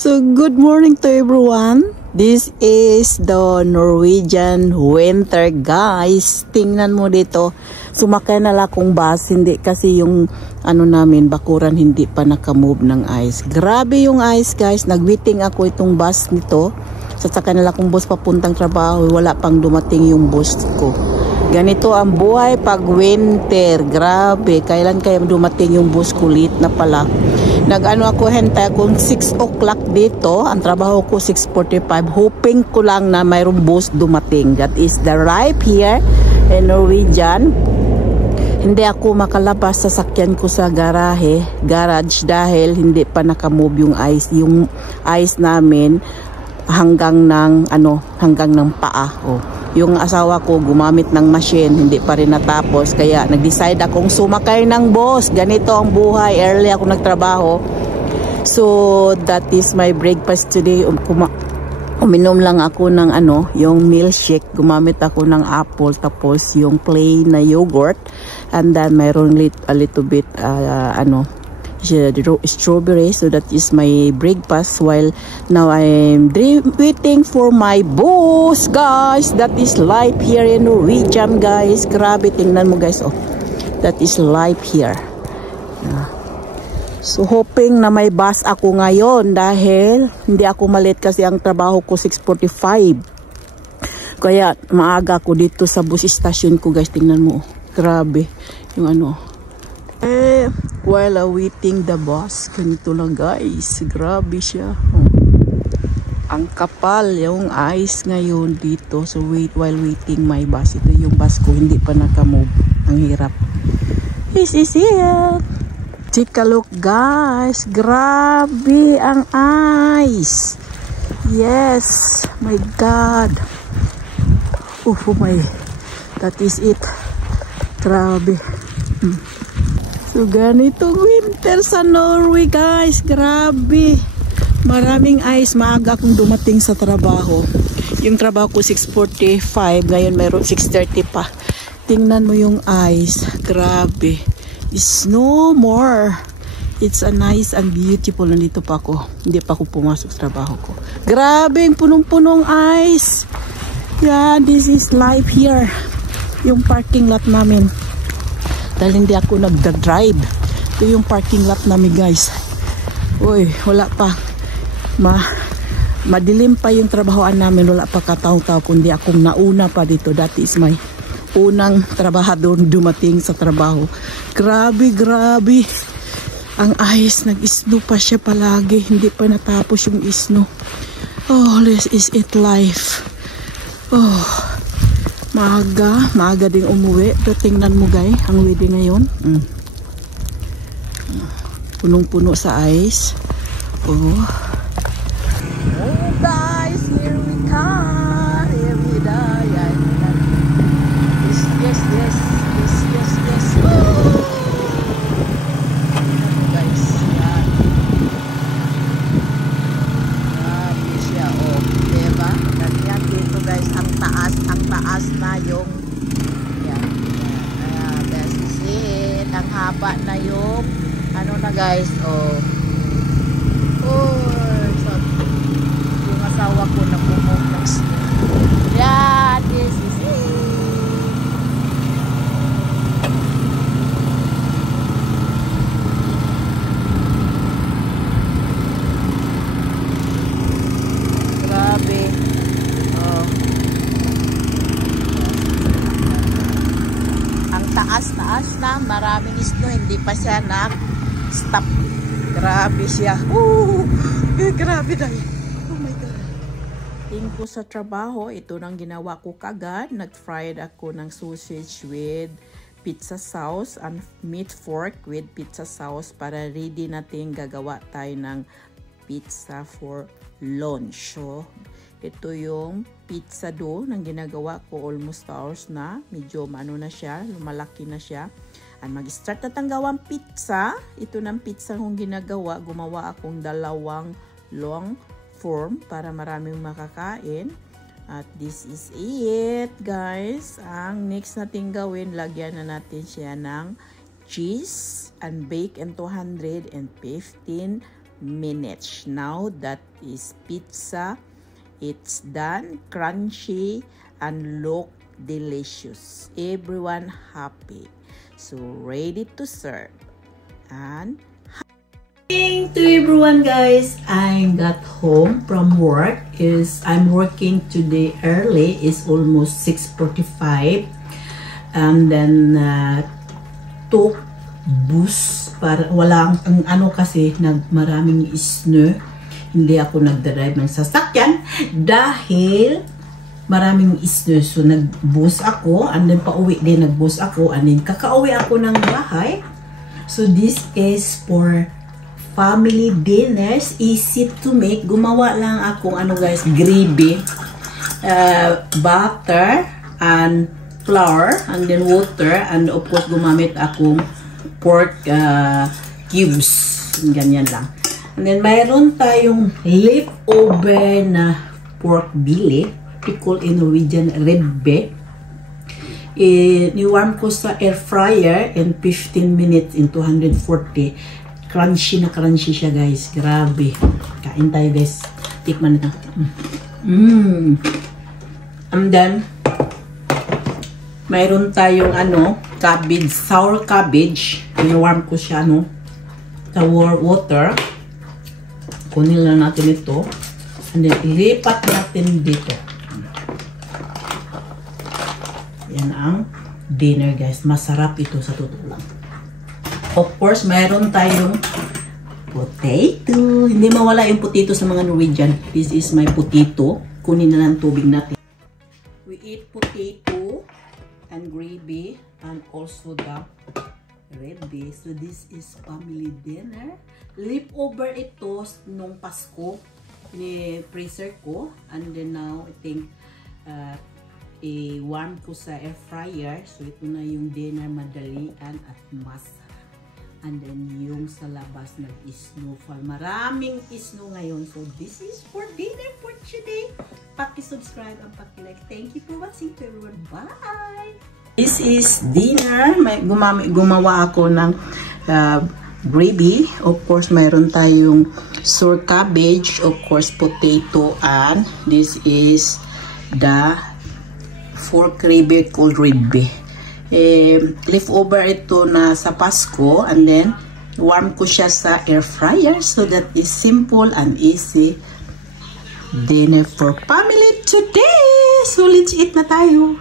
So, good morning to everyone. This is the Norwegian winter, guys. Tingnan mo dito. Sumakay na lang akong bus. Hindi kasi yung namin, bakuran, hindi pa nakamove ng ice. Grabe yung ice, guys. Nagwaiting ako itong bus nito. Sasakay na lang akong bus papuntang trabaho. Wala pang dumating yung bus ko. Ganito ang buhay pag winter. Grabe. Kailan kaya dumating yung bus ko? Late na pala. Hintay akong 6 o'clock dito. Ang trabaho ko 6:45. Hoping ko lang na mayroong bus dumating. That is the right here in Norwegian. Hindi ako makalabas sa sakyan ko sa garage dahil hindi pa nakamove yung ice. Yung ice namin hanggang ng paa. Yung asawa ko gumamit ng machine, hindi pa rin natapos. Kaya nag-decide akong sumakay ng bus. Ganito ang buhay. Early ako nagtrabaho. So, that is my breakfast today. Uminom lang ako ng yung milkshake. Gumamit ako ng apple. Tapos yung plain na yogurt. And then mayroon a little bit strawberry. So that is my breakfast, while now I'm waiting for my bus, guys. That is life here in Norwegian, guys. Grabe, tingnan mo, guys. That is life here. So hoping na may bus ako ngayon dahil hindi ako malit kasi ang trabaho ko 6:45. Kaya maaga ako dito sa bus station ko, guys. Tingnan mo. Grabe yung while awaiting the bus, ganito lang, guys. Grabe siya. Ang kapal yung ice ngayon dito. So while waiting my bus. Ito yung bus ko, hindi pa nakamove. Ang hirap. This is it. Take a look, guys. Grabe ang ice. Yes. My God. Oh my. That is it. Grabe. So, ganitong winter sa Norway, guys. Grabe. Maraming ice. Maaga akong dumating sa trabaho. Yung trabaho ko 6:45. Ngayon mayroon 6:30 pa. Tingnan mo yung ice. Grabe. It's no more. It's a nice and beautiful. Nandito pa ako. Hindi pa ako pumasok sa trabaho ko. Grabe. Punong-punong ice. Yeah, this is life here. Yung parking lot namin. Dahil hindi ako nagda-drive. Ito yung parking lot namin, guys. Uy, wala pa. Madilim pa yung trabahoan namin. Wala pa kataw-taw kundi akong nauna pa dito. That is my unang trabahador dumating sa trabaho. Grabe, grabe. Ang ice, nag-snow pa siya palagi. Hindi pa natapos yung snow. Oh, this is it life. Oh, maaga ding umuwi. Pero tingnan mo, guys, ang wedding ngayon. Punong-puno sa ice. Oh, guys, here we come. Here we die. Yes. Oh, guys, yan. Grabe siya. Diba? Ganyan dito, guys, ang taas na yung this is it. Ang haba na yung guys, yung asawa ko na pumog ng snow. Yeah, this is it. Grabe. Ang taas na, maraming snow, hindi pa siya stop. Grabe siya. Grabe dahil. Oh my God. Tingin ko sa trabaho, ito nang ginawa ko kagad. Nag-fried ako ng sausage with pizza sauce and meat fork with pizza sauce para ready natin gagawa tayo ng pizza for lunch. So, ito yung pizza dough nang ginagawa ko, almost hours na. Medyo na siya, lumalaki na siya. At mag-start na tanggawang pizza. Ito ng pizza kong ginagawa. Gumawa akong 2 long form para maraming makakain. At this is it, guys. Ang next natin gawin, lagyan na natin siya ng cheese and bake in 215 minutes. Now that is pizza. It's done, crunchy, and look delicious. Everyone happy. So ready to serve. And to everyone, guys, I got home from work. I'm working today early. It's almost 6:45, and then took bus para walang ano kasi maraming snow. Hindi ako nagdadrive ng sasakyan dahil maraming snow. So nagbus ako, and then pauwi din nagbus ako, and then kakauwi ako ng bahay. So this is for family dinners, easy to make. Gumawa lang akong ano guys, gravy, butter and flour, and then water, and of course gumamit akong pork cubes, ganyan lang. And then mayroon tayong leftover na pork belly, we call in Norwegian ribbe. Ni-warm ko sa air fryer in 15 minutes in 240. Crunchy na crunchy siya, guys. Grabe. Kain tayo, guys. Tikman na ito. And then, mayroon tayong ano, cabbage, sour cabbage. Ino-warm ko siya, no? Sa water. Kunin lang natin ito. And then, ilipat natin dito. Yan ang dinner, guys. Masarap ito sa totoo lang. Of course, mayroon tayong potato. Hindi mawala yung potato sa mga Norwegian. This is my potato. Kunin na ng tubig natin. We eat potato and gravy and also the ribbe. So this is family dinner. Leftover ito nung Pasko. Ni-freezer ko. And then now, I think i-warm ko sa air fryer. So ito na yung dinner, madalian at masarap. And then yung sa labas nag-snowfall. Maraming snow ngayon. So this is for dinner for today. Paki-subscribe and paki-like. Thank you for watching to everyone. Bye! This is dinner. Gumawa ako ng gravy. Of course, mayroon tayong sour cabbage. Of course, potato. And this is the pork ribbe called ribbe. Leftover ito na sa Pasko, and then warm ko siya sa air fryer, so that is simple and easy dinner for family today. So let's eat na tayo.